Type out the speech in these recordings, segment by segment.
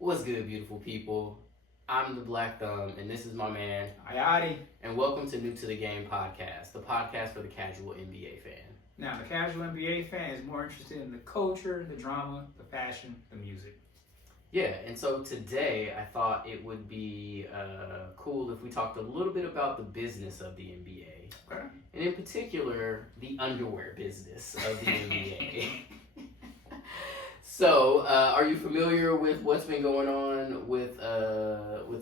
What's good, beautiful people? I'm the Black Thumb, and this is my man, Ayati. and welcome to New to the Game podcast, the podcast for the casual NBA fan. Now, the casual NBA fan is more interested in the culture, the drama, the fashion, the music. Yeah, and so today I thought it would be cool if we talked a little bit about the business of the NBA, Okay. and in particular, the underwear business of the NBA. So, are you familiar with what's been going on with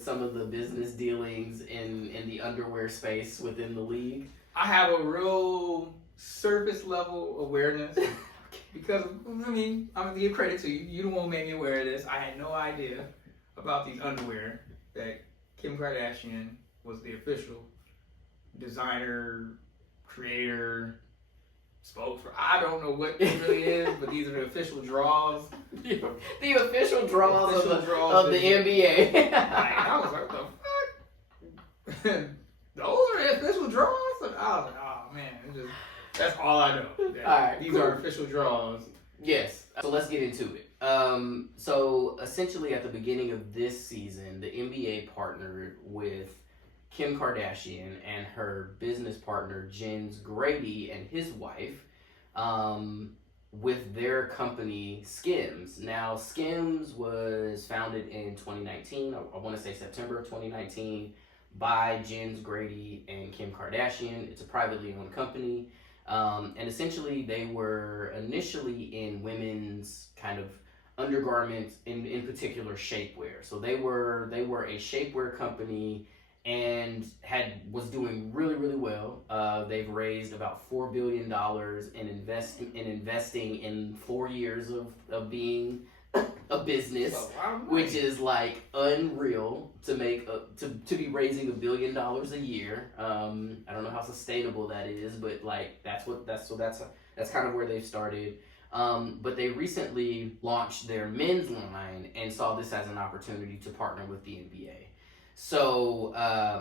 some of the business dealings in the underwear space within the league? I have a real surface level awareness because, I'm going to give credit to you. You the one who made me aware of this. I had no idea about these underwear that Kim Kardashian was the official designer, creator, spokesperson. I don't know what it really is, but these are the official draws. The official draws of the NBA. I was like, what the fuck? Those are the official draws? And I was like, oh man, that's all I know. All right, these cool. are official draws. Yes. So let's get into it. So essentially at the beginning of this season, the NBA partnered with Kim Kardashian and her business partner, Jen Grady, and his wife, with their company, Skims. Now, Skims was founded in 2019. I want to say September of 2019 by Jen Grady and Kim Kardashian. It's a privately owned company. And essentially, they were initially in women's kind of undergarments, in particular shapewear. So they were a shapewear company and was doing really, really well. They've raised about $4 billion in investing in 4 years of being a business, which is like unreal to make to be raising $1 billion a year. I don't know how sustainable that is, but like that's kind of where they've started. But they recently launched their men's line and saw this as an opportunity to partner with the NBA. So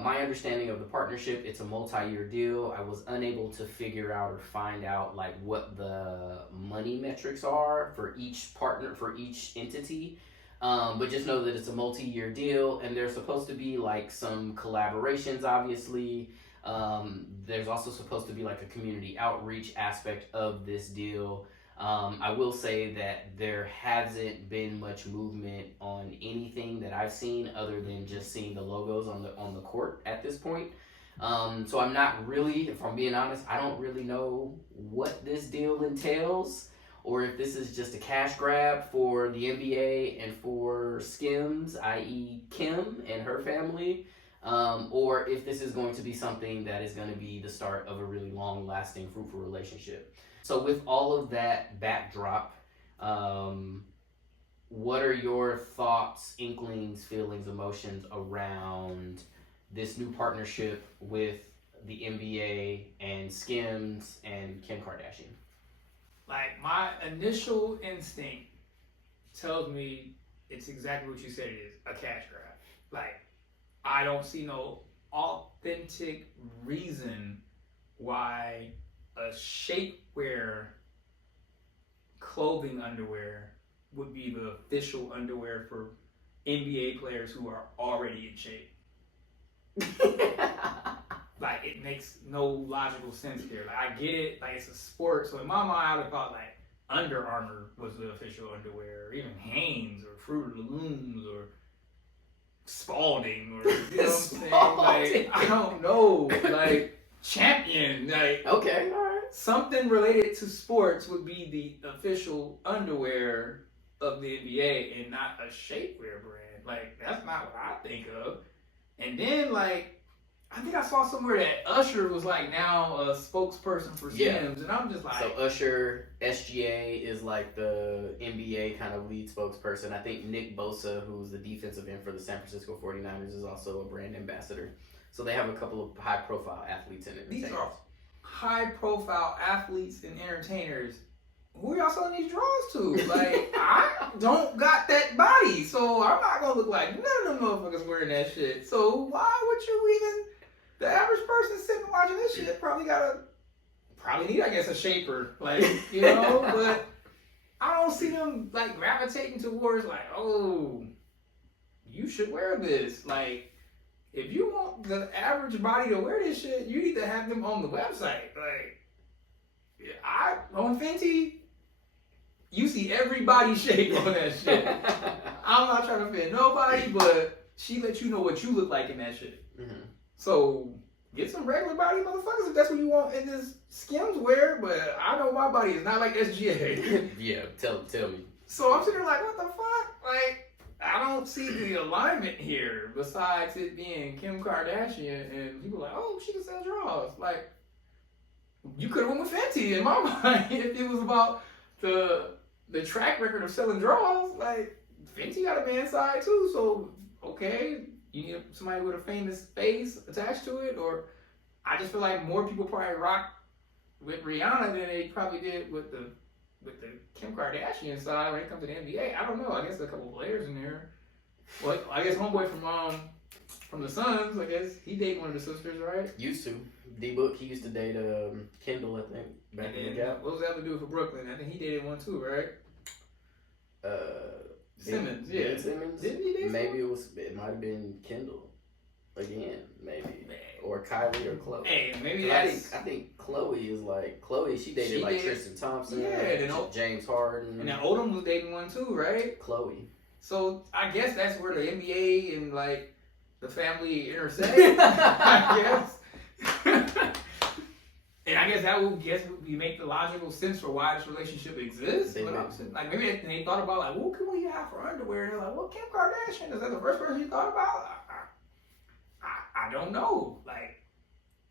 my understanding of the partnership, it's a multi-year deal. I was unable to figure out or find out like what the money metrics are for each partner, for each entity. But just know that it's a multi-year deal, and there's supposed to be like some collaborations, obviously. There's also supposed to be like a community outreach aspect of this deal. I will say that there hasn't been much movement on anything that I've seen other than just seeing the logos on the court at this point. So I'm not really, if I'm being honest, I don't really know what this deal entails, or if this is just a cash grab for the NBA and for Skims, i.e. Kim and her family, or if this is going to be something that is going to be the start of a really long-lasting, fruitful relationship. So with all of that backdrop, what are your thoughts, inklings, feelings, emotions around this new partnership with the NBA and Skims and Kim Kardashian? Like, my initial instinct tells me it's exactly what you said it is, a cash grab. Like, I don't see no authentic reason why a shapewear clothing underwear would be the official underwear for NBA players who are already in shape. Like, it makes no logical sense here. Like, I get it, like it's a sport, so in my mind I would have thought like Under Armour was the official underwear, or even Hanes or Fruit of the Looms or Spalding, or you know what I'm saying? Like, I don't know, like Champion, like Okay, all right. something related to sports would be the official underwear of the NBA and not a shapewear brand. Like, that's not what I think of. And then, like, I think I saw somewhere that Usher was like now a spokesperson for Skims, Yeah. and I'm just like, So Usher, SGA is like the NBA kind of lead spokesperson. I think Nick Bosa, who's the defensive end for the San Francisco 49ers, is also a brand ambassador. So they have a couple of high-profile athletes and entertainers. these are high-profile athletes and entertainers. Who y'all selling these draws to? Like, I don't got that body, so I'm not gonna look like none of them motherfuckers wearing that shit. So why would you even? The average person sitting watching this shit probably need, I guess, a shaper, like, you know. But I don't see them like gravitating towards like, oh, you should wear this. Like, if you want the average body to wear this shit, you need to have them on the website. Like, on Fenty, you see every body shape on that shit. I'm not trying to offend nobody, but she lets you know what you look like in that shit. Mm-hmm. So get some regular body motherfuckers if that's what you want in this Skims wear. But I know my body is not like SGA. Yeah, tell me. So I'm sitting there like, what the fuck? Like, I don't see the alignment here besides it being Kim Kardashian and people like, oh, she can sell drawers. Like, you could have went with Fenty in my mind if it was about the track record of selling drawers. Like, Fenty got a man side too, so okay, you need somebody with a famous face attached to it, or I just feel like more people probably rock with Rihanna than they probably did with the Kim Kardashian side when it comes to the NBA. I don't know. I guess a couple players in there. Well, I guess homeboy from the Suns, I guess he dated one of the sisters, right? Used to. D-Book, he used to date Kendall, I think. Back in the gap. What was that to do for Brooklyn? I think he dated one too, right? Simmons, yeah. Ben Simmons? Didn't he date Maybe it might have been Kendall again, maybe. Man. Or Kylie or Chloe. Hey, maybe that's... I think Chloe is like... she dated Tristan Thompson, James Harden. And then Odom was dating one too, right? Chloe. So I guess that's where the NBA and like the family intersect, I guess. And I guess that would make the logical sense for why this relationship exists. Like maybe they thought about like, what can we have for underwear? And they're like, well, Kim Kardashian, is that the first person you thought about? I don't know. Like,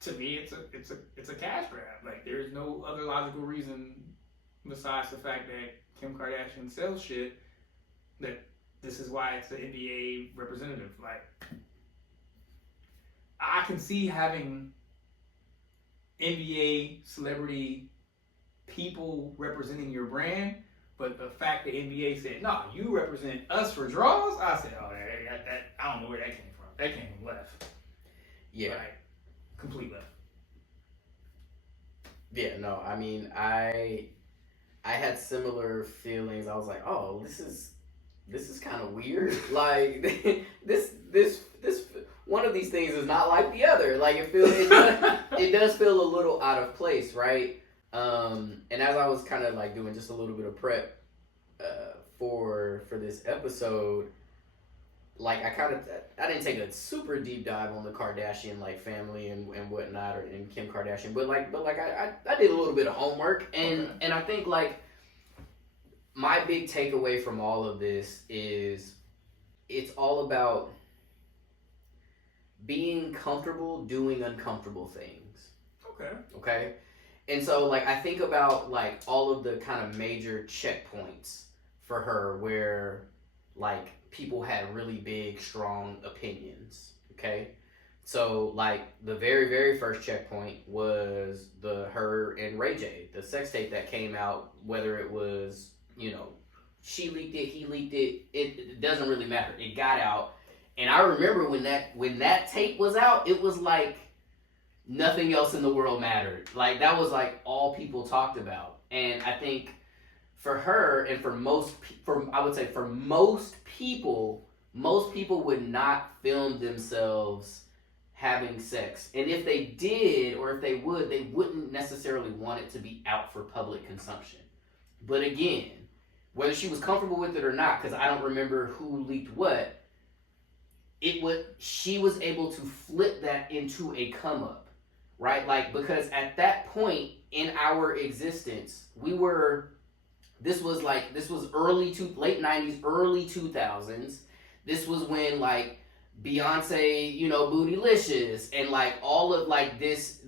to me, it's a cash grab. Like, there's no other logical reason besides the fact that Kim Kardashian sells shit that this is why it's the NBA representative. Like, I can see having NBA celebrity people representing your brand, but the fact that NBA said, no, you represent us for draws, I said, oh, that I don't know where that came from. That came from left. Yeah. Like, complete left. Yeah, no, I mean, I had similar feelings. I was like, oh, this is kind of weird. Like, this one of these things is not like the other. Like, it does feel a little out of place, right? And as I was kind of like doing just a little bit of prep for this episode, like I didn't take a super deep dive on the Kardashian like family and whatnot, and Kim Kardashian, but I did a little bit of homework, and I think like my big takeaway from all of this is it's all about being comfortable doing uncomfortable things. Okay. And so like I think about like all of the kind of major checkpoints for her where like people had really big, strong opinions. Okay. So like the very, very first checkpoint was her and Ray J, the sex tape that came out, whether it was, she leaked it, he leaked it, it doesn't really matter. It got out. And I remember when that tape was out, it was like nothing else in the world mattered. Like that was like all people talked about. And I think for her and for most people would not film themselves having sex. And if they did, or if they wouldn't necessarily want it to be out for public consumption. But again, whether she was comfortable with it or not, because I don't remember who leaked what, she was able to flip that into a come up, right? Like, because at that point in our existence, this was late 90s, early 2000s. This was when like Beyonce, Bootylicious, and like all of like this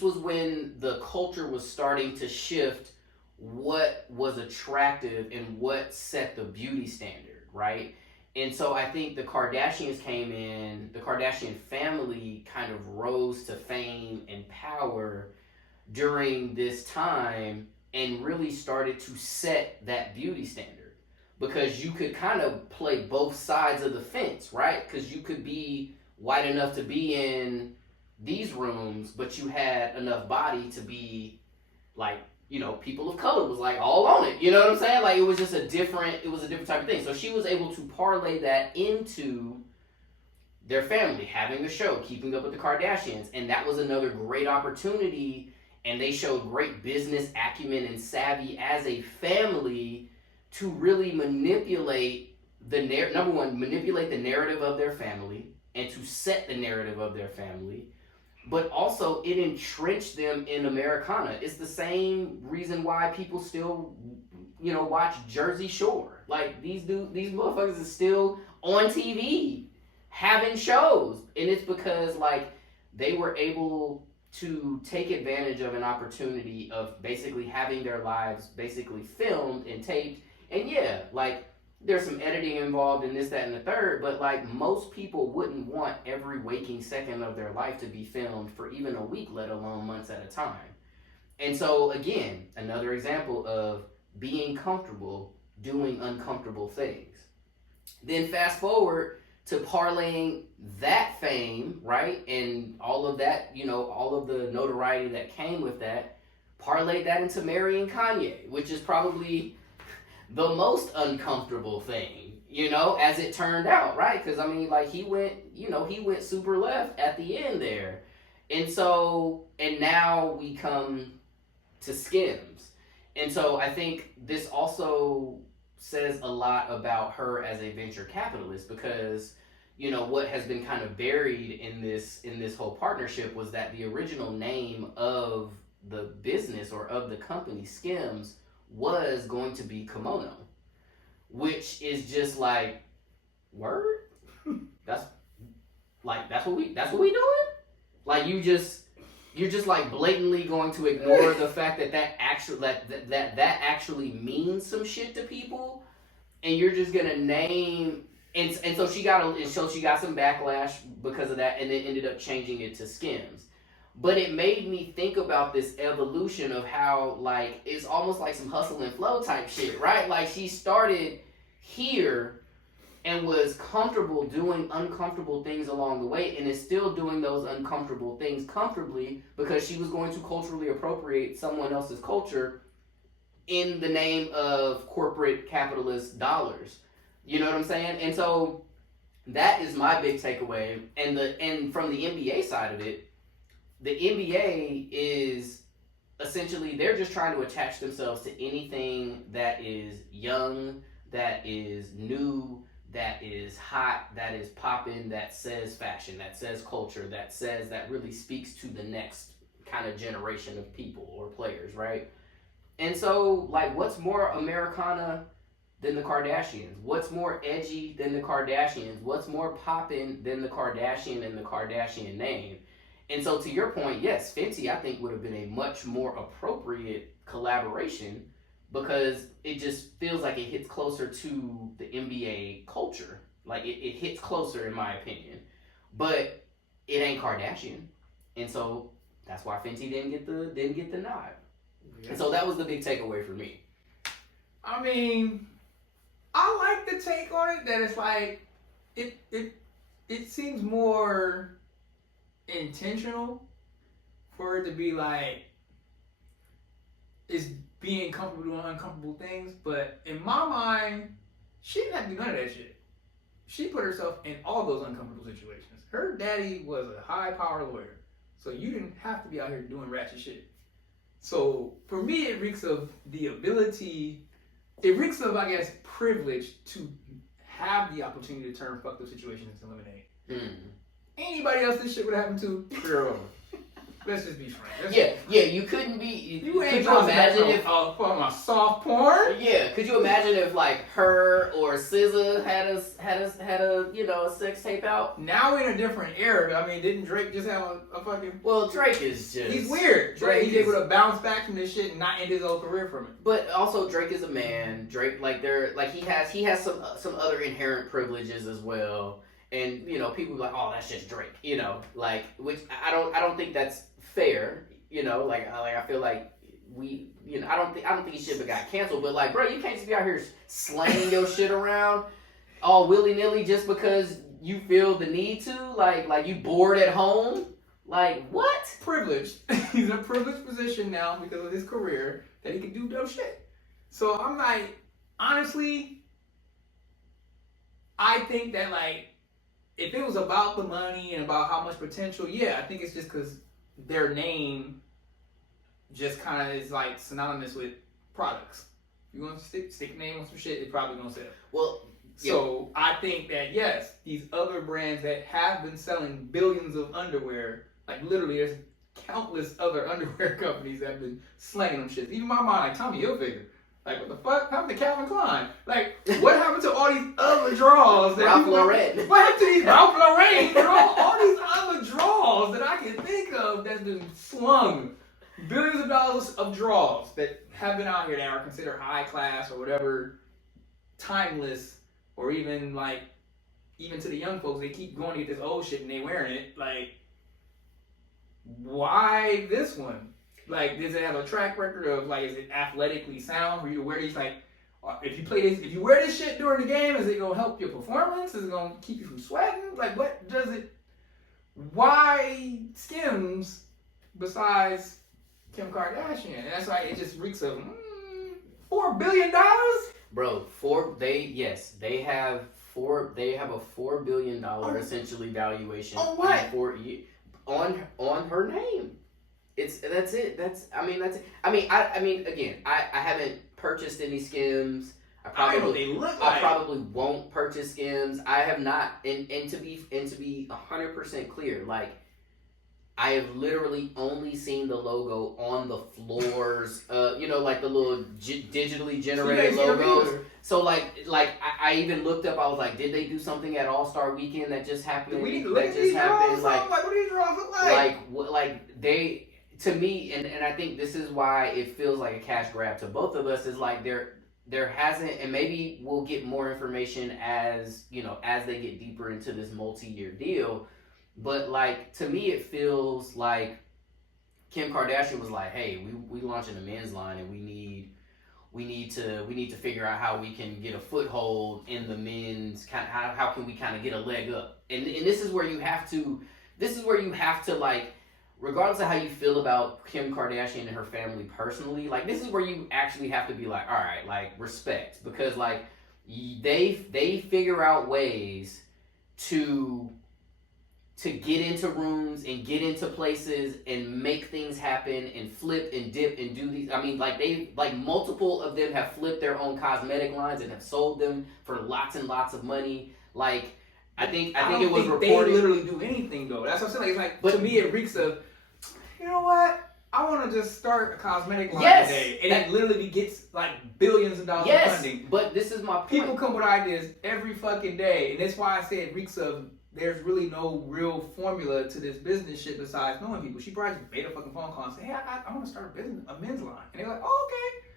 was when the culture was starting to shift what was attractive and what set the beauty standard, right? And so I think the Kardashians came in, the Kardashian family kind of rose to fame and power during this time and really started to set that beauty standard. Because you could kind of play both sides of the fence, right? Because you could be white enough to be in these rooms, but you had enough body to be like people of color was like all on it. You know what I'm saying? Like it was a different type of thing. So she was able to parlay that into their family, having a show, Keeping Up with the Kardashians, and that was another great opportunity. And they showed great business acumen and savvy as a family to really manipulate manipulate the narrative of their family and to set the narrative of their family. But also, it entrenched them in Americana. It's the same reason why people still, watch Jersey Shore. Like these motherfuckers is still on TV having shows, and it's because like they were able to take advantage of an opportunity of basically having their lives basically filmed and taped. And yeah, like there's some editing involved in this, that, and the third, but like most people wouldn't want every waking second of their life to be filmed for even a week, let alone months at a time. And so again, another example of being comfortable doing uncomfortable things. Then fast forward to parlaying that fame, right, and all of that, all of the notoriety that came with that, parlayed that into marrying Kanye, which is probably the most uncomfortable thing, as it turned out, right? Because I mean, like he went super left at the end there, and now we come to Skims, and so I think this also says a lot about her as a venture capitalist, because what has been kind of buried in this whole partnership was that the original name of the business or of the company, Skims, was going to be Kimono, which is just like, word? That's what we doing? Like you're just like blatantly going to ignore the fact that actually means some shit to people, and you're just gonna name. And so she got some backlash because of that, and then ended up changing it to Skims. But it made me think about this evolution of how like it's almost like some hustle and flow type shit, right? Like she started here and was comfortable doing uncomfortable things along the way, and is still doing those uncomfortable things comfortably because she was going to culturally appropriate someone else's culture in the name of corporate capitalist dollars. You know what I'm saying? And so that is my big takeaway. And from the NBA side of it, the NBA is essentially, they're just trying to attach themselves to anything that is young, that is new, that is hot, that is popping, that says fashion, that says culture, that really speaks to the next kind of generation of people or players, right? And so, like, what's more Americana than the Kardashians? What's more edgy than the Kardashians? What's more poppin' than the Kardashian and the Kardashian name? And so to your point, yes, Fenty I think would have been a much more appropriate collaboration, because it just feels like it hits closer to the NBA culture. Like it hits closer in my opinion. But it ain't Kardashian. And so that's why Fenty didn't get the nod. Yeah. And so that was the big takeaway for me. I mean, I like the take on it that it's like it seems more intentional for it to be like it's being comfortable doing uncomfortable things, but in my mind, she didn't have to do none of that shit. She put herself in all those uncomfortable situations. Her daddy was a high power lawyer, so you didn't have to be out here doing ratchet shit. So for me, it reeks of the ability. It reeks of, I guess, privilege to have the opportunity to turn fucked up situations into lemonade. Anybody else this shit would happen to, career over. Let's just be frank. You couldn't be. You ain't could you imagine if from a soft porn? Yeah, could you imagine if like her or SZA had a sex tape out? Now we're in a different era. I mean, didn't Drake just have a fucking? Well, Drake is just. He's weird. He's able to bounce back from this shit and not end his whole career from it. But also, Drake is a man. Drake, he has some other inherent privileges as well. And people be like, "Oh, that's just Drake," which I don't think that's fair. I feel like I don't think he should have got canceled. But like, bro, you can't just be out here slaying your shit around all willy nilly just because you feel the need to. Like you bored at home. Like what? Privileged. He's in a privileged position now because of his career that he could do dumb shit. So I'm like, honestly, I think that like, if it was about the money and about how much potential, yeah, I think it's just because their name just kind of is like synonymous with products. You want to stick name on some shit, it's probably gonna sell. Well, so I think that yes, these other brands that have been selling billions of underwear, like literally, there's countless other underwear companies that have been slanging them shit. Even my mom, like Tommy Hilfiger. Like, what the fuck happened to Calvin Klein? Like, what happened to all these other draws? That Ralph Lauren. What happened to these Ralph Lauren? all these other draws that I can think of that's been slung. Billions of dollars of draws that have been out here that are considered high class or whatever, timeless, or even like, even to the young folks, they keep going to get this old shit and they wearing it. Like, why this one? Like, does it have a track record of like, is it athletically sound for you to wear these? Like, if you play this, if you wear this shit during the game, is it gonna help your performance? Is it gonna keep you from sweating? Like, what does it? Why Skims besides Kim Kardashian? And that's like, it just reeks of $4 billion. Bro, they have a $4 billion essentially valuation on what? on her name. That's it. I mean, again, I haven't purchased any Skims. I don't know what they look like. I probably won't purchase Skims. I have not, and to be 100% clear, like, I have literally only seen the logo on the floors, like the little digitally generated logos. So like I even looked up. I was like, did they do something at All-Star Weekend that just happened? We need to look at these draws. Like, what do these draws look like? Like they, to me, and I think this is why it feels like a cash grab to both of us, is like there hasn't, and maybe we'll get more information as they get deeper into this multi-year deal. But like, to me, it feels like Kim Kardashian was like, hey, we launching a men's line, and we need to figure out how we can get a foothold in the men's how can we kind of get a leg up. And this is where you have to like, regardless of how you feel about Kim Kardashian and her family personally, like, this is where you actually have to be like, all right, like, respect, because like they figure out ways to get into rooms and get into places and make things happen and flip and dip and do these. I mean, like multiple of them have flipped their own cosmetic lines and have sold them for lots and lots of money. Like, I think it was reported. They literally do anything though. That's what I'm saying. Like, to me, it reeks of, you know what? I want to just start a cosmetic line today, and it literally gets like billions of dollars of funding. But this is my point. People come with ideas every fucking day, and that's why I say it reeks of. There's really no real formula to this business shit besides knowing people. She probably just made a fucking phone call and said, hey, I want to start a men's line. And they're like, oh, okay.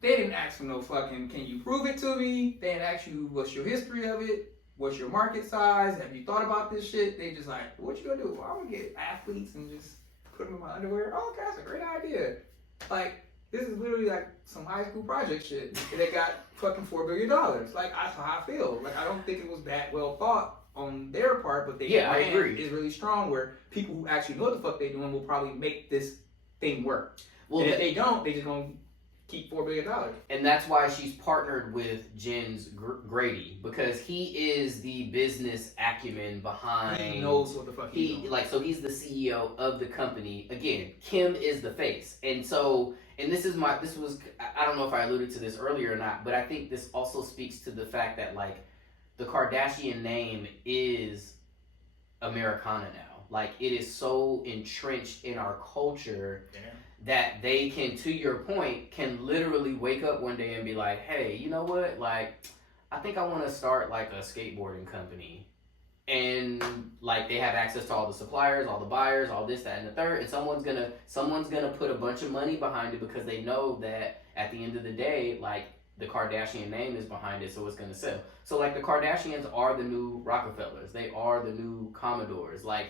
They didn't ask for no fucking, can you prove it to me? They didn't ask you, what's your history of it? What's your market size? Have you thought about this shit? They just like, what you gonna do? Well, I'm gonna get athletes and just put them in my underwear. Oh, okay, that's a great idea. Like, this is literally like some high school project shit. And they got fucking $4 billion. Like, that's how I feel. Like, I don't think it was that well thought on their part, but their brand is really strong, where people who actually know what the fuck they're doing will probably make this thing work. Well, and if they don't, they just gonna keep $4 billion. And that's why she's partnered with Jens Grady, because he is the business acumen behind. He knows what the fuck he's doing. Like, so he's the CEO of the company. Again, Kim is the face, and so. And I don't know if I alluded to this earlier or not, but I think this also speaks to the fact that, like, the Kardashian name is Americana now. Like, it is so entrenched in our culture that they can, to your point, can literally wake up one day and be like, hey, you know what? Like, I think I want to start like a skateboarding company. And like, they have access to all the suppliers, all the buyers, all this, that, and the third, and someone's gonna put a bunch of money behind it, because they know that at the end of the day, like, the Kardashian name is behind it, so it's gonna sell. So like, the Kardashians are the new Rockefellers, they are the new Commodores. Like,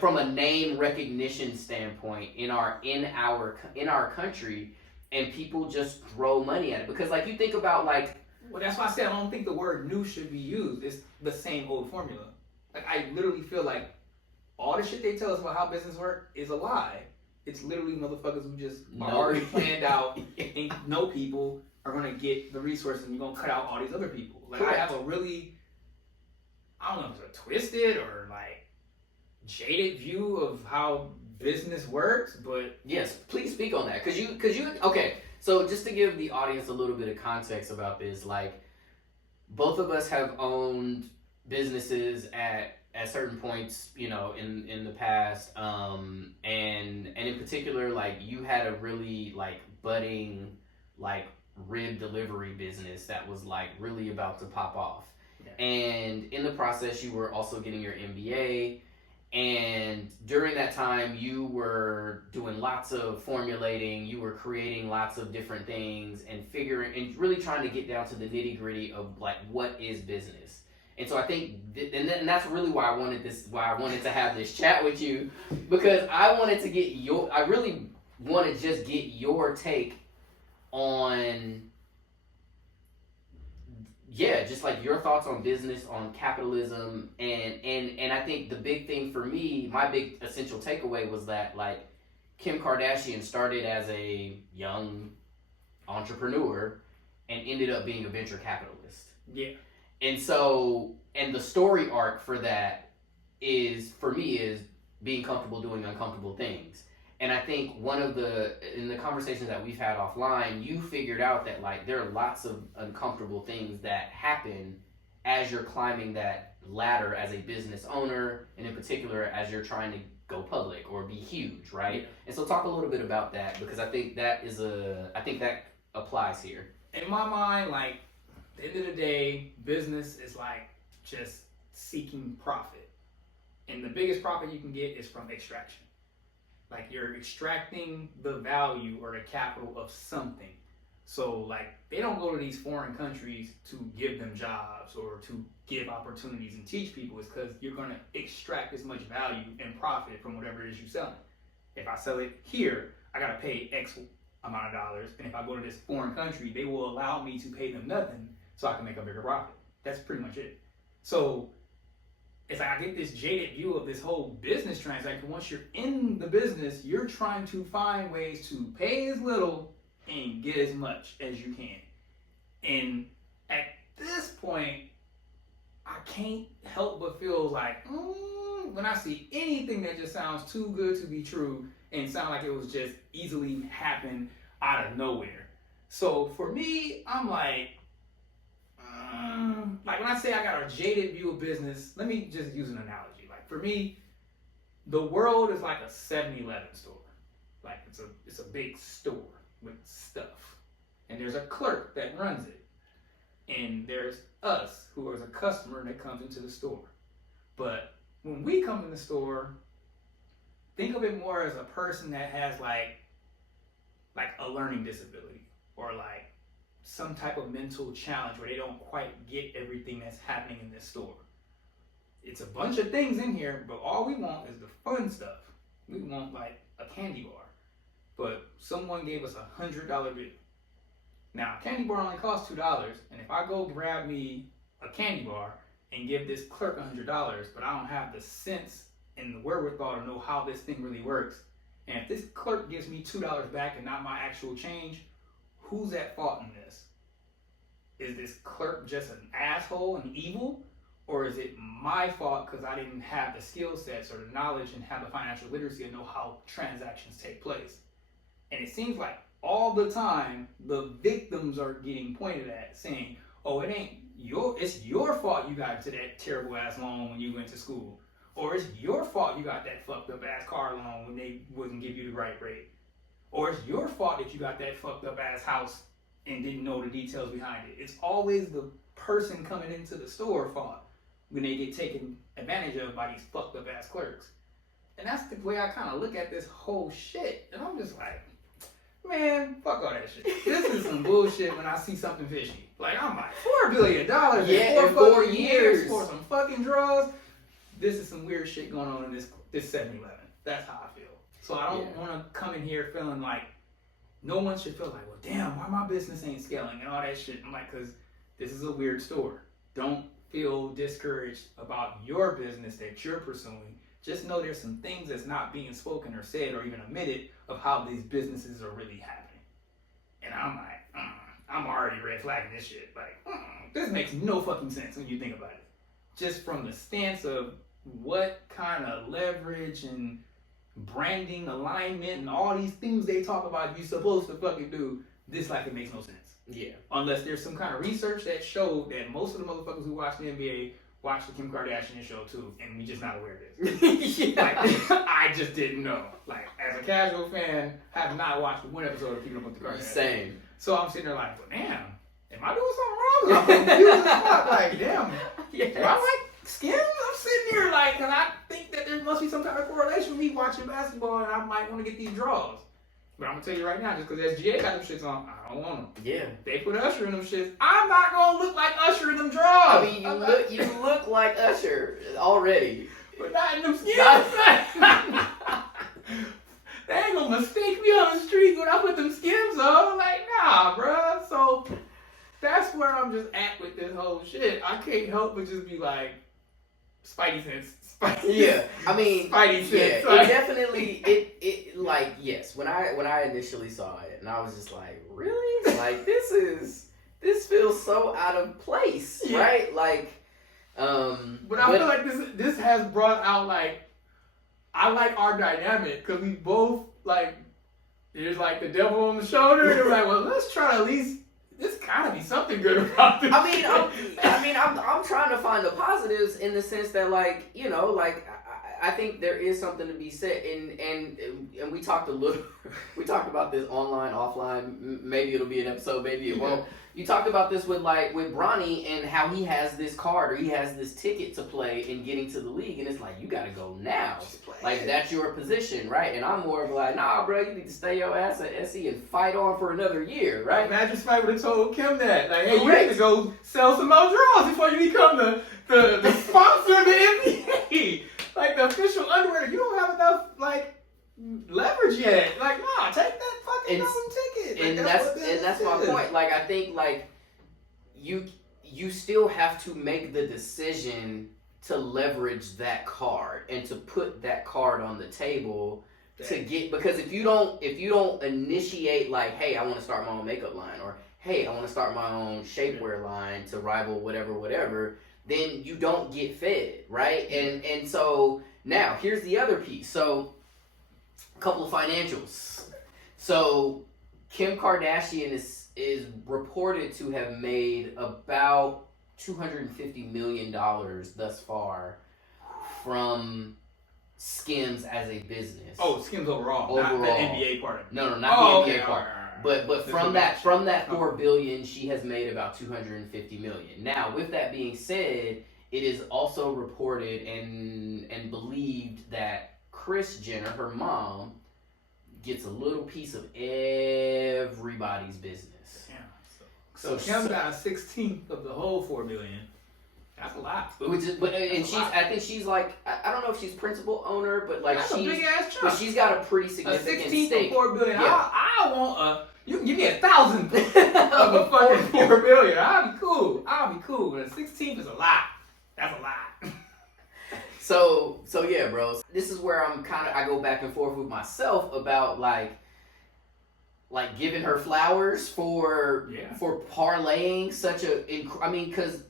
from a name recognition standpoint in our country, and people just throw money at it, because like, you think about like. Well, that's why I said I don't think the word new should be used. It's the same old formula. Like, I literally feel like all the shit they tell us about how business works is a lie. It's literally motherfuckers who just are No. already planned out and know people are gonna get the resources, and you're gonna cut out all these other people. Like, Correct. I have a really, I don't know if it's a twisted or like jaded view of how business works, but Yes, please speak on that. Okay, so just to give the audience a little bit of context about this, like, both of us have owned businesses at certain points, you know, in the past, and in particular, like, you had a really, like, budding, like, rib delivery business that was, like, really about to pop off. Yeah. And in the process, you were also getting your MBA. And during that time, you were doing lots of formulating, you were creating lots of different things and figuring and really trying to get down to the nitty gritty of, like, what is business. And so I think, and that's really why I wanted to have this chat with you, because I really want to just get your take on, yeah, just like your thoughts on business, on capitalism, and I think the big thing for me, my big essential takeaway was that, like, Kim Kardashian started as a young entrepreneur and ended up being a venture capitalist. yeah. And so, and the story arc for that is, for me, is being comfortable doing uncomfortable things. And I think in the conversations that we've had offline, you figured out that, like, there are lots of uncomfortable things that happen as you're climbing that ladder as a business owner, and in particular as you're trying to go public or be huge, right? Yeah. And so talk a little bit about that, because I think that applies here. In my mind, like, at the end of the day, business is like just seeking profit. And the biggest profit you can get is from extraction. Like, you're extracting the value or the capital of something. So, like, they don't go to these foreign countries to give them jobs or to give opportunities and teach people. It's because you're going to extract as much value and profit from whatever it is you're selling. If I sell it here, I got to pay X amount of dollars. And if I go to this foreign country, they will allow me to pay them nothing so I can make a bigger profit. That's pretty much it. So, it's like I get this jaded view of this whole business transaction. Once you're in the business, you're trying to find ways to pay as little and get as much as you can. And at this point, I can't help but feel like, when I see anything that just sounds too good to be true and sound like it was just easily happen out of nowhere. So for me, I'm like when I say I got a jaded view of business, let me just use an analogy. Like, for me, the world is like a 7-Eleven store. Like, it's a big store with stuff. And there's a clerk that runs it. And there's us, who is a customer that comes into the store. But when we come in the store, think of it more as a person that has like a learning disability, or like some type of mental challenge where they don't quite get everything that's happening in this store. It's a bunch of things in here, but all we want is the fun stuff. We want like a candy bar. But someone gave us $100 bill. Now, a candy bar only costs $2, and if I go grab me a candy bar and give this clerk $100, but I don't have the sense and the wherewithal to know how this thing really works, and if this clerk gives me $2 back and not my actual change, who's at fault in this? Is this clerk just an asshole and evil? Or is it my fault because I didn't have the skill sets or the knowledge and have the financial literacy to know how transactions take place? And it seems like all the time the victims are getting pointed at, saying, oh, it's your fault you got into that terrible ass loan when you went to school. Or it's your fault you got that fucked up ass car loan when they wouldn't give you the right rate. Or it's your fault that you got that fucked up ass house and didn't know the details behind it. It's always the person coming into the store fault when they get taken advantage of by these fucked up ass clerks. And that's the way I kind of look at this whole shit. And I'm just like, man, fuck all that shit. This is some bullshit when I see something fishy. Like, I'm like, $4 billion in 4 years for some fucking drugs. This is some weird shit going on in this 7-Eleven. That's how I feel. So I don't want to come in here feeling like, no one should feel like, well, damn, why my business ain't scaling and all that shit. I'm like, because this is a weird store. Don't feel discouraged about your business that you're pursuing, just know there's some things that's not being spoken or said or even admitted of how these businesses are really happening. And I'm like, I'm already red flagging this shit. Like, this makes no fucking sense when you think about it. Just from the stance of what kind of leverage and branding, alignment, and all these things they talk about you're supposed to fucking do, this like it makes no sense. Yeah. Unless there's some kind of research that showed that most of the motherfuckers who watch the NBA watch the Kim Kardashian show too, and we just not aware of this. Yeah. Like, I just didn't know. Like, as a casual fan, have not watched one episode of Keeping Up with the Kardashians. Same. So I'm sitting there like, well, damn, am I doing something wrong? I'm confused as fuck. Like, damn, Yes. do I like Skims? I'm sitting here like, cause I think that there must be some kind of correlation with me watching basketball, and I might want to get these draws. But I'm gonna tell you right now, just because SGA got them shits on, I don't want them. Yeah. They put Usher in them shits. I'm not gonna look like Usher in them draws. I mean, you look like Usher already. But not in them Skims. They ain't gonna mistake me on the street when I put them Skims on. Like, nah, bruh. So that's where I'm just at with this whole shit. I can't help but just be like, Spidey sense. Yeah, I mean, Spidey sense. yeah, Like, it definitely, it like, yes, when I initially saw it, and I was just like, really? Like, this feels so out of place, Yeah. right? Like, but I feel like this has brought out, like, I like our dynamic, because we both, like, there's like the devil on the shoulder, and we're like, well, let's try to at least, there's gotta be something good about this. I'm trying to find the positives in the sense that, like, you know, like, I think there is something to be said, and we talked about this online, offline. Maybe it'll be an episode, maybe it won't. You talked about this with Bronny and how he has this card or he has this ticket to play in getting to the league, and it's like, you gotta go now. Like, that's your position, right? And I'm more of like, nah, bro, you need to stay your ass at SC and fight on for another year, right? Imagine somebody would have told Kim that. Like, hey, Correct. you need to go sell some more draws before you become the sponsor of the NBA. Like, the official underwear. You don't have enough, like, leverage yet. Like, nah, take that fucking ticket. Like, And that's my point. Like, I think, like, you still have to make the decision to leverage that card and to put that card on the table to get, because if you don't initiate, like, hey, I want to start my own makeup line, or hey, I want to start my own shapewear line to rival whatever, then you don't get fed, right? And so now here's the other piece. So a couple of financials. So Kim Kardashian is reported to have made about $250 million thus far from Skims as a business. Oh, Skims overall. Not the NBA part of it. No, not the NBA part. Right. But from that $4 billion, she has made about $250 million. Now, with that being said, it is also reported and believed that Kris Jenner, her mom, gets a little piece of everybody's business. Yeah. So Kim got a 16th of the whole $4 billion. That's a lot. I think she's like, I don't know if she's principal owner, but like that's a big ass chunk. But she's got a pretty significant a 16th stake. of $4 billion. Yeah. I want you can give me 1,000th of a fucking $4 billion. I'll be cool. But a 16th is a lot. That's a lot. So yeah, bro. This is where I go back and forth with myself about like giving her flowers for parlaying such because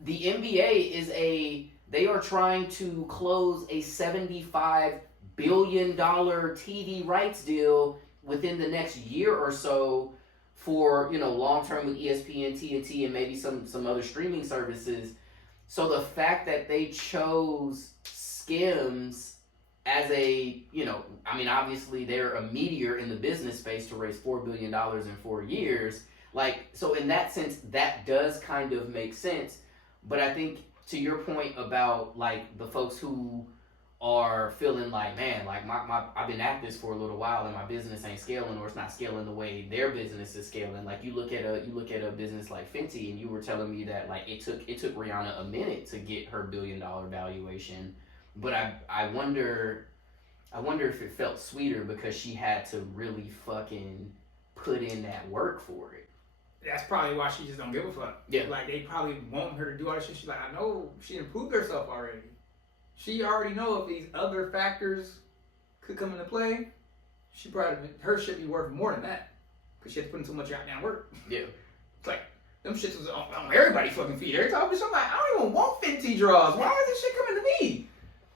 the NBA they are trying to close a $75 billion TV rights deal within the next year or so for, long term with ESPN, TNT, and maybe some other streaming services. So the fact that they chose Skims as obviously they're a meteor in the business space to raise $4 billion in 4 years. So in that sense, that does kind of make sense. But I think to your point about the folks who are feeling like, man, I've been at this for a little while and my business ain't scaling, or it's not scaling the way their business is scaling. Like you look at a business like Fenty, and you were telling me that it took Rihanna a minute to get her $1 billion valuation. But I wonder if it felt sweeter because she had to really fucking put in that work for it. That's probably why she just don't give a fuck. Yeah. They probably want her to do all this shit. She's like, I know she improved herself already. she already know if these other factors could come into play. She probably her shit be worth more than that because she had to put in so much goddamn work. Yeah. It's like them shits was on everybody's fucking feet. Every time I'm like, I don't even want Fenty draws. Why is this shit coming to me?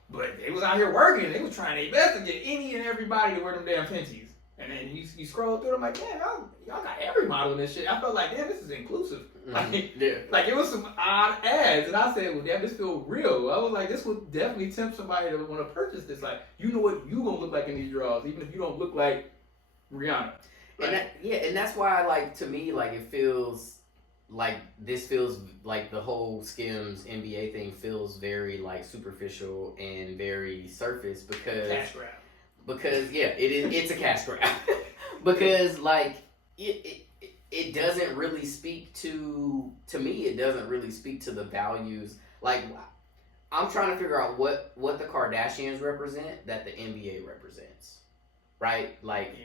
But they was out here working. They was trying their best to get any and everybody to wear them damn Fenties. And then you scroll through, I'm like, man, y'all got every model in this shit. I felt like, damn, this is inclusive. Like it was some odd ads, and I said, well, damn, this feels real. I was like, this would definitely tempt somebody to want to purchase this. Like, you know what you gonna look like in these drawers, even if you don't look like Rihanna. Like, and that's why, like, to me, like, it feels like this feels like the whole Skims NBA thing feels very like superficial and very surface because cash grab. Because it's a cash grab. Because like it doesn't really speak to me. It doesn't really speak to the values. Like I'm trying to figure out what the Kardashians represent that the NBA represents, right? Like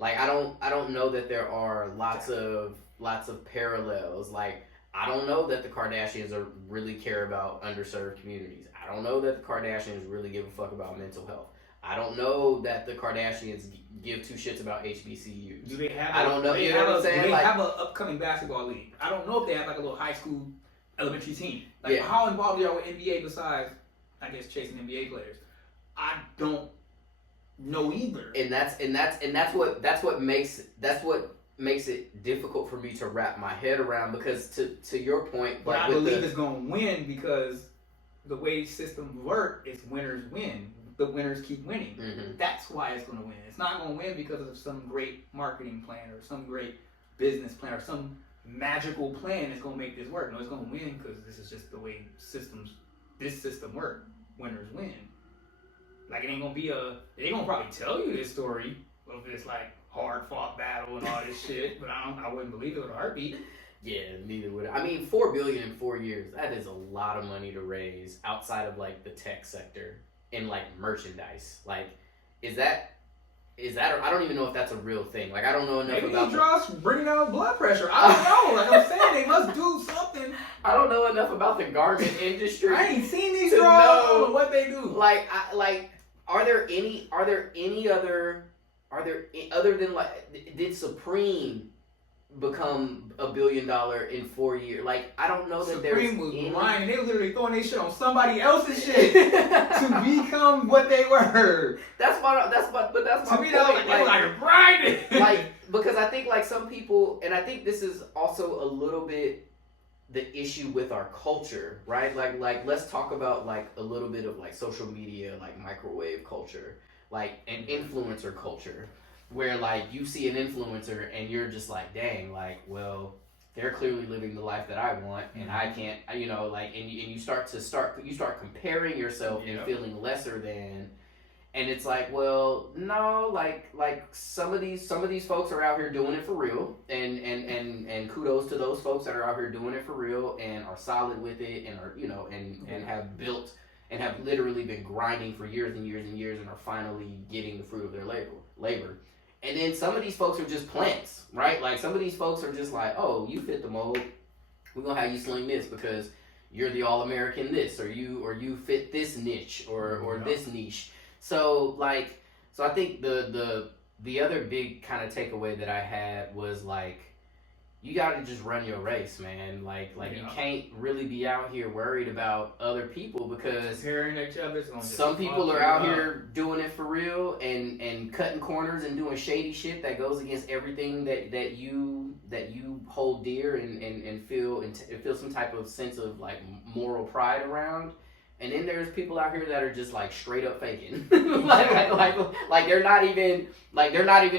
I don't know that there are lots of parallels. Like I don't know that the Kardashians really care about underserved communities. I don't know that the Kardashians really give a fuck about mental health. I don't know that the Kardashians give two shits about HBCUs. Do they have? I don't know. You know what I'm saying? Do they have an upcoming basketball league? I don't know if they have like a little high school, elementary team. Like how involved they are with NBA besides, I guess, chasing NBA players. I don't know either. And that's what makes it difficult for me to wrap my head around because to your point, but I believe it's gonna win because the way systems work is winners win. The winners keep winning. Mm-hmm. That's why it's going to win. It's not going to win because of some great marketing plan or some great business plan or some magical plan that's going to make this work. No, it's going to win because this is just the way this system work. Winners win. Like it ain't going to be they going to probably tell you this story of this like hard fought battle and all this shit, but I wouldn't believe it with a heartbeat. Yeah, neither would I. I mean, $4 billion in 4 years, that is a lot of money to raise outside of like the tech sector. In like merchandise, like is that I don't even know if that's a real thing. Like I don't know enough about drugs bringing down blood pressure. I don't know. Like I'm saying, they must do something. I don't know enough about the garment industry. I ain't seen these drugs. Know what they do. Like are there any other than like did Supreme become $1 billion in 4 years? Like I don't know that Supreme was lying. They were literally throwing their shit on somebody else's shit to become what they were. That's my point. Like, they were like grinding. Like because I think like some people, and I think this is also a little bit the issue with our culture, right? Like let's talk about like a little bit of like social media, like microwave culture, like an influencer culture. Where like you see an influencer and you're just like, dang, like, well, they're clearly living the life that I want and I can't, you know, like, and you start comparing yourself and feeling lesser than, and it's like, well, no, like some of these folks are out here doing it for real, and kudos to those folks that are out here doing it for real and are solid with it and are, you know, and have built and have literally been grinding for years and years and years and are finally getting the fruit of their labor. And then some of these folks are just plants, right? Like some of these folks are just like, oh, you fit the mold. We're gonna have you sling this because you're the All-American this, or you fit this niche or this niche. So I think the other big kind of takeaway that I had was like, you got to just run your race, man. Like you can't really be out here worried about other people because some people are out here doing it for real and cutting corners and doing shady shit that goes against everything that you hold dear and feel some type of sense of like moral pride around. And then there's people out here that are just like straight up faking, like they're not even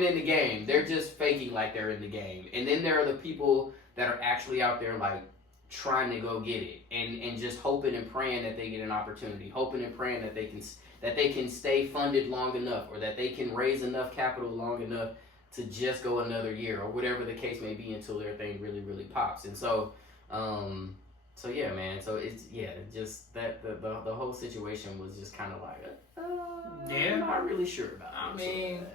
in the game. They're just faking like they're in the game. And then there are the people that are actually out there like trying to go get it and just hoping and praying that they get an opportunity, hoping and praying that they can stay funded long enough or that they can raise enough capital long enough to just go another year or whatever the case may be until their thing really, really pops. And so yeah, man. So it's just that the whole situation was just kind of like, I'm not really sure about it. I mean,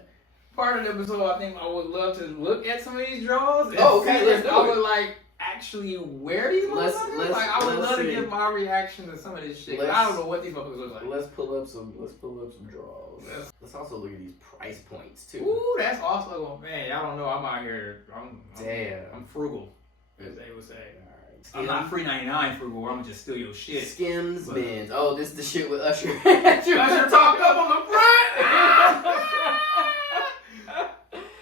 part of the episode, I think I would love to look at some of these draws. Oh, okay, let's do it. I would like actually wear these motherfuckers? Like, I would love to give my reaction to some of this shit. I don't know what these motherfuckers look like. Let's pull up some draws. Let's also look at these price points too. Ooh, that's also, man, y'all don't know. I'm out here. Damn. I'm frugal, as they would say. Alright. I'm not free 99 frugal. I'm gonna just steal your shit. Skims Benz. Oh, this is the shit with Usher. Usher talked up on the front.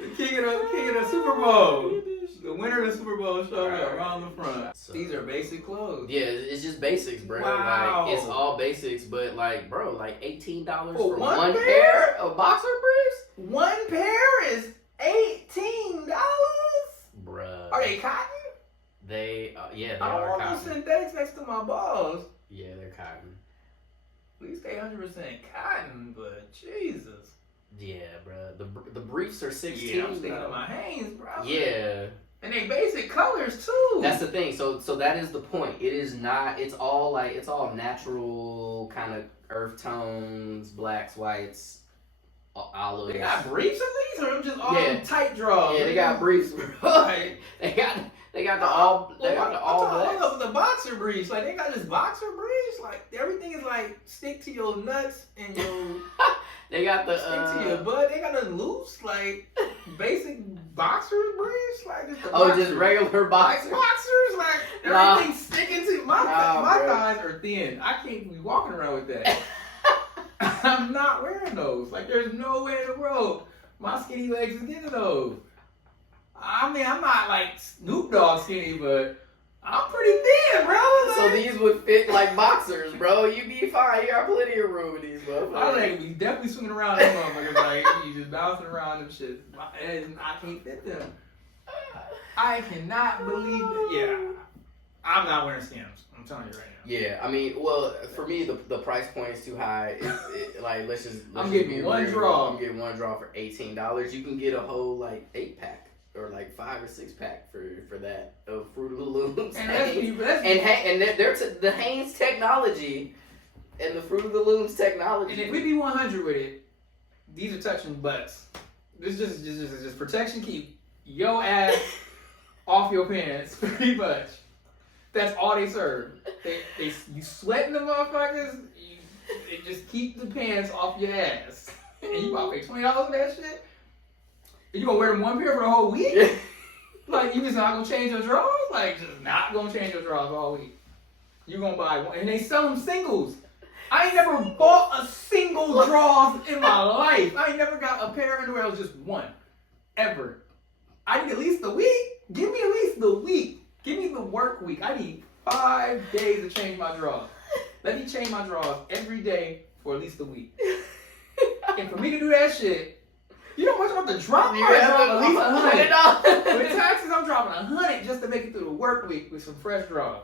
the king of the Super Bowl. The winner of the Super Bowl showed up around the front. So, these are basic clothes. Yeah, it's just basics, bro. Wow. Like, it's all basics, but like, bro, like $18 for one pair of boxer briefs? One pair is $18? Bruh. Are they cotton? They, yeah, they I are don't want cotton. no synthetics next to my balls. Yeah, they're cotton. At least they 100% cotton, but Jesus. Yeah, bro. The briefs are 16. Yeah, I'm sticking to my hands, bro. Yeah. And they basic colors too. That's the thing. So that is the point. It is not. It's all natural kind of earth tones, blacks, whites, olives. They got briefs at least, or just all tight draws. Yeah, they got briefs, bro. Like, they got the all blacks. The boxer briefs. Like, they got just boxer briefs. Like, everything is like stick to your nuts and your. They got the stick to your butt. They got a loose, like, basic boxer briefs. Like, just the just regular boxers. Like, boxers, like, everything's sticking to my thighs are thin. I can't be walking around with that. I'm not wearing those. Like, there's no way in the world my skinny legs is getting those. I mean, I'm not like Snoop Dogg skinny, but I'm pretty thin, bro. Like, so these would fit like boxers, bro. You be fine. You got plenty of room in these motherfuckers. I like we definitely swinging around them motherfuckers. Like, you just bouncing around them shit. I can't fit them. I cannot believe it. Yeah, I'm not wearing Skims. I'm telling you right now. Yeah, I mean, well, for me, the price point is too high. Like, I'm getting one draw. I'm getting one draw for $18. You can get a whole like 8-pack or like 5 or 6-pack for that of Fruit of the Looms. And the Hanes technology and the Fruit of the Looms technology. And if we be 100 with it, these are touching butts. This is just protection. Keep your ass off your pants, pretty much. That's all they serve. You sweating the motherfuckers. They just keep the pants off your ass, and you about to pay $20 for that shit. And you gonna wear them one pair for the whole week? Yeah. Like, you just not gonna change your drawers? Like, just not gonna change your drawers all week. You gonna buy one, and they sell them singles. I ain't never bought a single drawers in my life. I ain't never got a pair of underwear that was just one, ever. I need at least a week. Give me at least the week. Give me the work week. I need 5 days to change my drawers. Let me change my drawers every day for at least a week. And for me to do that shit, you know how much I'm about to drop? You have at least $100. With $100. taxes, I'm dropping $100 just to make it through the work week with some fresh drawers.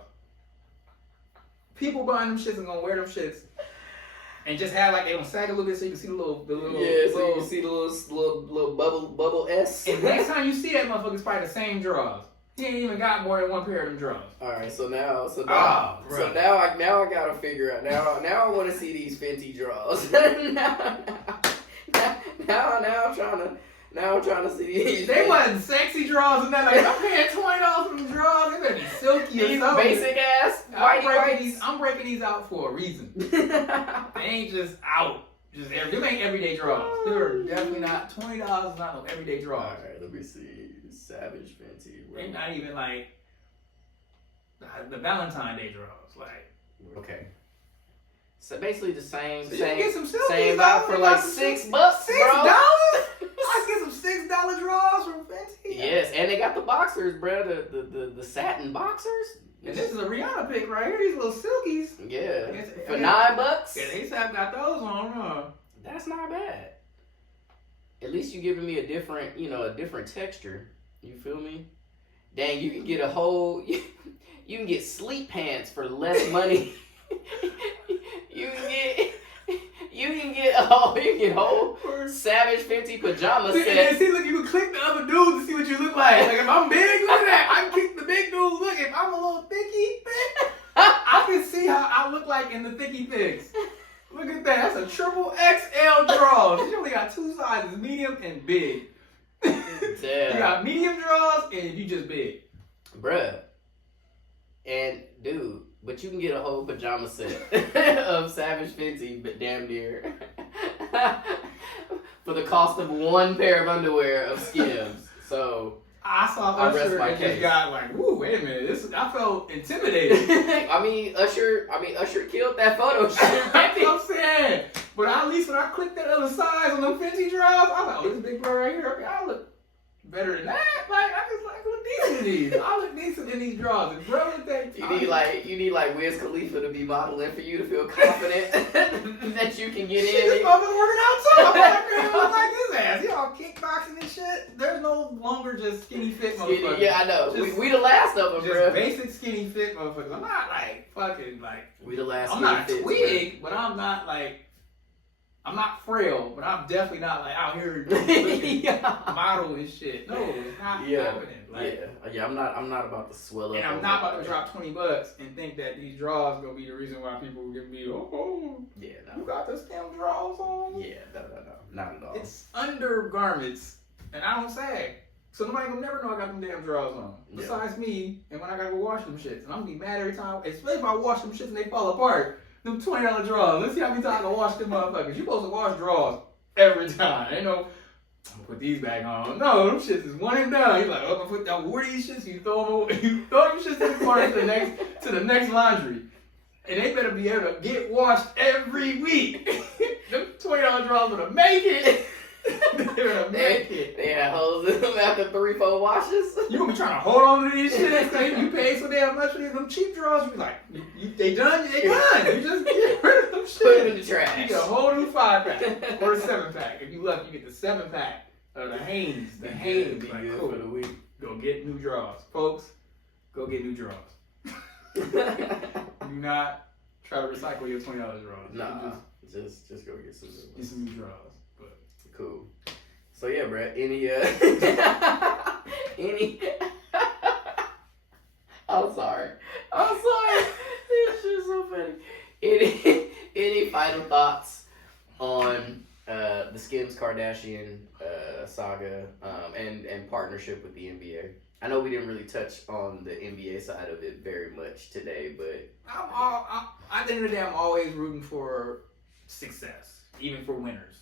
People buying them shits and gonna wear them shits and just have like they gonna sag a little bit so you can see the little so you can see the little bubble S. And next time you see that motherfucker, it's probably the same drawers. He ain't even got more than one pair of them drawers. All right, so now I gotta figure out. Now I want to see these Fenty draws. now I'm trying to see these. They wasn't sexy drawers and that. Like, I'm paying $20 for them drawers. They better be silky or these something. basic ass. I'm breaking these out for a reason. They ain't just out. Them ain't everyday drawers. They're definitely not $20. Is not no everyday drawers. All right, let me see. Savage Fenty. They're not even like the Valentine's Day drawers. Like, okay. So basically the same. So you can get some silkies same out for like $6, bro. $6? I can get some $6 drawers from Fenty. Yes, and they got the boxers, bro. The satin boxers. And this is a Rihanna pick right here. These little silkies. Yeah. For $9. Yeah, they have got those on, huh? That's not bad. At least you giving me a different texture. You feel me? Dang, you can get a whole. You can get sleep pants for less money. You can get whole Savage Fenty pajama set. And see, look, you can click the other dudes to see what you look like. Like, if I'm big, look at that. I can kick the big dudes. Look, if I'm a little thicky thick, I can see how I look like in the thicky thicks. Look at that. That's a triple XL drawers. You only got 2 sizes, medium and big. Damn. You got medium drawers and you just big. Bruh. And dude, but you can get a whole pajama set of Savage Fenty, but damn near, for the cost of one pair of underwear of Skims. So I saw I rest Usher my and case. just got like, woo, wait a minute. I felt intimidated. I mean, Usher killed that photo shoot. That's what I'm saying. But at least when I clicked that other size on them Fenty drawers, I was like, oh, this big bro right here, okay, I look better than that. Like, I look decent in these. I look decent in these drawers. And bro, that You need like Wiz Khalifa to be modeling for you to feel confident that you can get shit, in. this motherfucker working out too. I'm like, man, look like his ass. He all kickboxing and shit. There's no longer just skinny fit motherfuckers. Yeah, I know. Just, We the last of them, just bro. basic skinny fit motherfuckers. I'm not like fucking like. We the last. I'm not a fits, twig, but I'm not like. I'm not frail, but I'm definitely not like out here yeah. model and shit. No, it's not happening. Like, Yeah. I'm not about to swell up. and I'm not about to drop $20 and think that these draws gonna be the reason why people give me, Yeah, you no. got the stem draws on. Yeah, no, not at all. It's undergarments, and I don't sag, so nobody gonna never know I got them damn draws on. Yeah. Besides me, and when I gotta go wash them shits, and I'm gonna be mad every time, especially if I wash them shits and they fall apart. Them $20 draws. Let's see how many times I wash them motherfuckers. You supposed to wash draws every time. Ain't no, I'm gonna put these back on. No, them shits is one and done. He's like, oh, I'm gonna put down. Where these shits? You throw them away. You throw them shits in the corner to the next laundry, and they better be able to get washed every week. Them $20 draws gonna make it. They're gonna make it. They had holes in them after 3-4 washes. You gonna be trying to hold on to these shits because you paid so damn much for these them cheap draws. You be like, they done? They done. You just get rid of them shit. Put them in the trash. You get a whole new 5-pack or a 7-pack. If you lucky, you get the 7-pack of the Hanes. The Hanes. Be Like, good cool. for the week. Go get new draws, folks. Go get new draws. Do not try to recycle your $20 draws. Nah, just go get some new Get ones. some new draws. But Cool. So yeah, bro. Any I'm sorry. This shit's so funny. Any final thoughts on the Skims Kardashian saga and partnership with the NBA? I know we didn't really touch on the NBA side of it very much today, but at the end of the day, I'm always rooting for success, even for winners.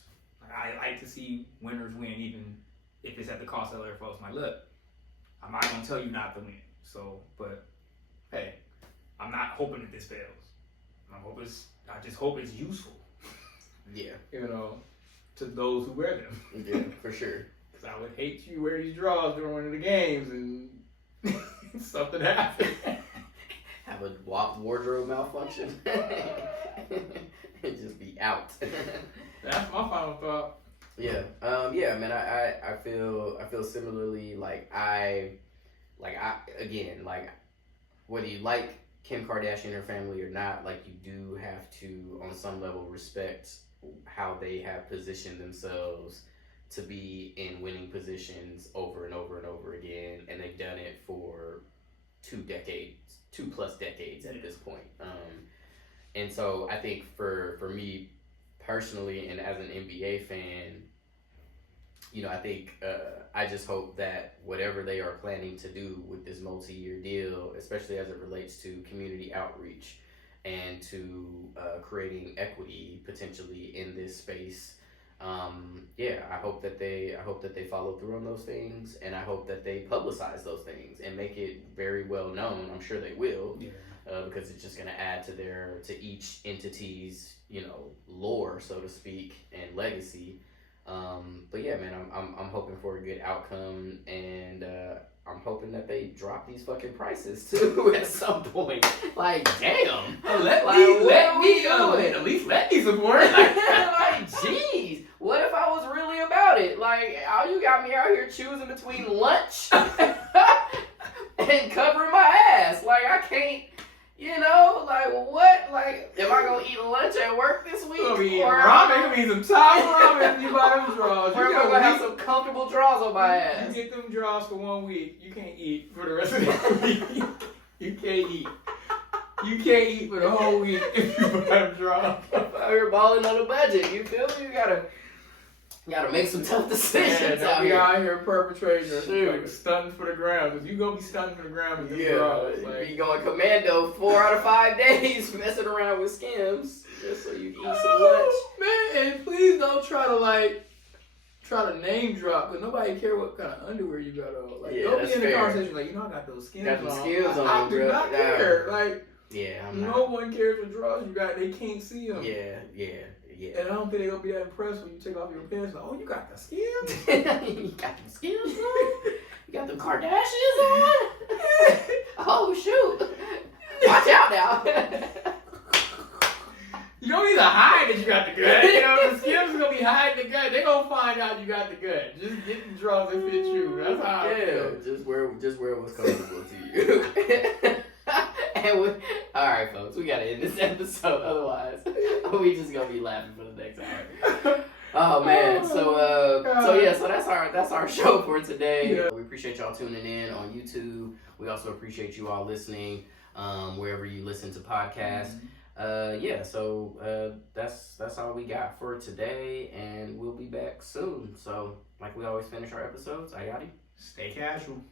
I like to see winners win, even if it's at the cost of other folks. I'm like, look, I'm not gonna tell you not to win. So, but hey, I'm not hoping that this fails. I just hope it's useful. yeah, You know, to those who wear them. yeah, for sure. Because I would hate you wear these drawers during one of the games and something happens. Have a wardrobe malfunction and just be out. That's my final thought. Yeah, man. I feel similarly. Like whether you like Kim Kardashian and her family or not, like you do have to, on some level, respect how they have positioned themselves to be in winning positions over and over and over again, and they've done it for 2+ decades at this point. And so I think for me personally, and as an NBA fan, you know, I think I just hope that whatever they are planning to do with this multi-year deal, especially as it relates to community outreach and to creating equity potentially in this space, I hope that they follow through on those things, and I hope that they publicize those things and make it very well known. I'm sure they will. Yeah. Because it's just going to add to each entity's, you know, lore, so to speak, and legacy. But yeah, man, I'm hoping for a good outcome, and I'm hoping that they drop these fucking prices too at some point. Like, damn. Let Like, me doing? at least let me support. Like, jeez, what if I was really about it? Like, how you got me out here choosing between lunch and covering my ass? Like, I can't. You know, like what? Like, am I gonna eat lunch at work this week? Gonna be ramen, gonna be some Thai ramen if you buy them draws. Or am I gonna have some comfortable draws on my ass? You get them draws for 1 week, you can't eat for the rest of the week. You can't eat. You can't eat for the whole week if you buy them draws. Out here balling on a budget. You feel me? You gotta You gotta make some tough decisions Yeah, out don't be here. out here perpetrating, Shoot. like, stunting for the ground. Because you going to be stunting for the ground with them draws. Like, be going commando 4 out of 5 days messing around with Skims just so you can eat some lunch. Man, and please don't try to name drop, because nobody care what kind of underwear you got on. Like, Yeah, don't be that's in the fair. conversation like, I got those Skims Got on. them Skims on, I do bro. not care. Like, Yeah, no one cares what draws you got. They can't see them. Yeah. And I don't think they're going to be that impressed when you take off your pants. Like, oh, you got the Skims? You got them Skims on? You got them Kardashians on? Oh, shoot. Watch out now. You don't need to hide that you got the gut. You know, the Skims are going to be hiding the gut. They're going to find out you got the gut. Just get the draws that fit you. That's how I feel. Just wear what's comfortable to you. All right, folks, we gotta end this episode. Otherwise, we just gonna be laughing for the next hour. Oh man, so that's our show for today. Yeah. We appreciate y'all tuning in on YouTube. We also appreciate you all listening wherever you listen to podcasts. So that's all we got for today, and we'll be back soon. So like we always finish our episodes, Ayati. Stay casual.